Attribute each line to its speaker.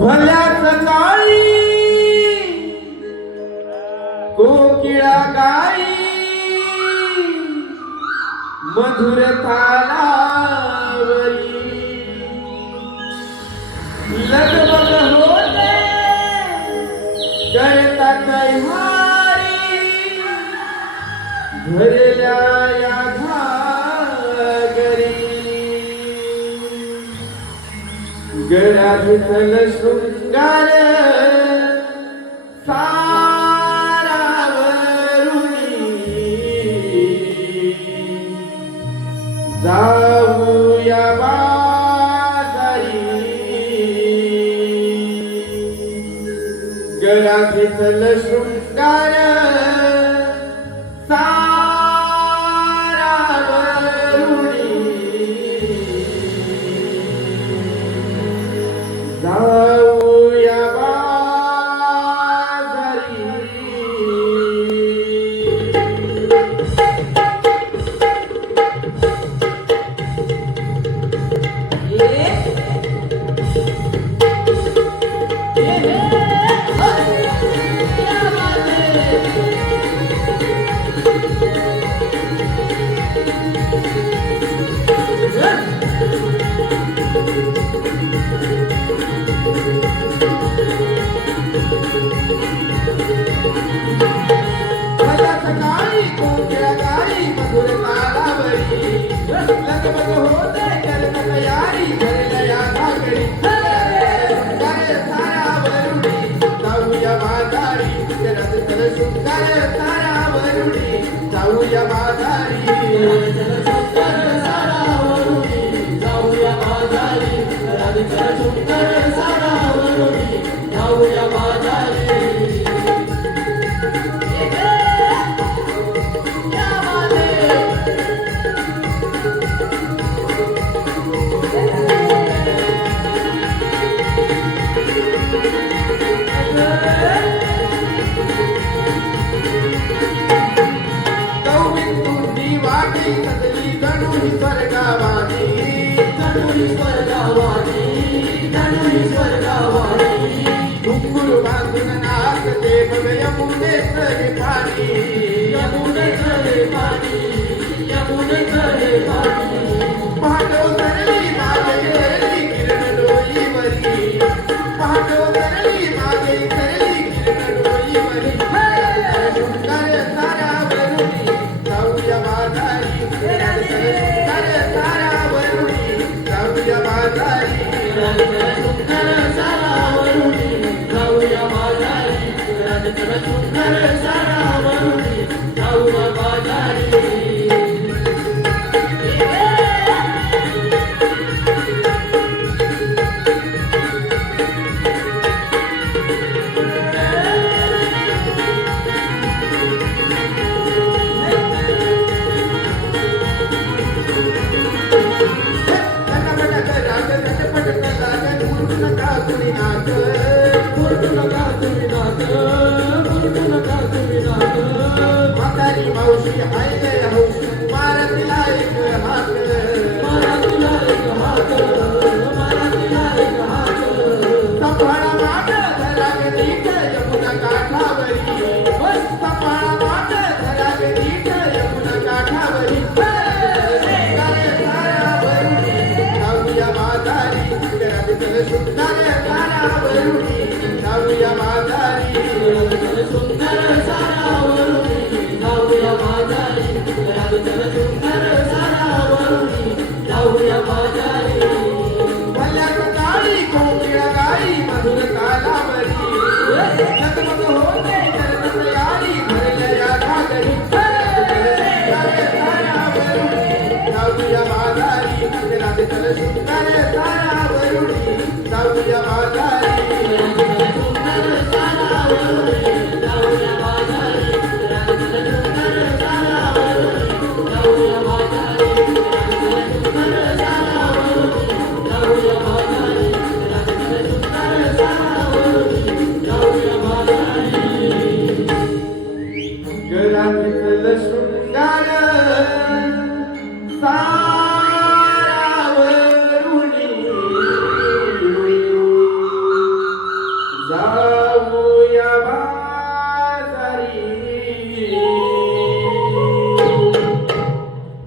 Speaker 1: भल्या सकाळी कोकिळा गाई मधुर थालावरी लगबग होते करता कैहारी भरल्या गराभिथल शृंगार सारावरुणी जाऊया बाजारी गराभिथल शृंगार. ധര താരാമരുടി തൗര്യമാതാരി वाटी सजली जणू ही स्वर्गावानी घुंगरू झटपट मावशी हाय हौशी. मारा तिला एक हात. मारा हाक सांभाळा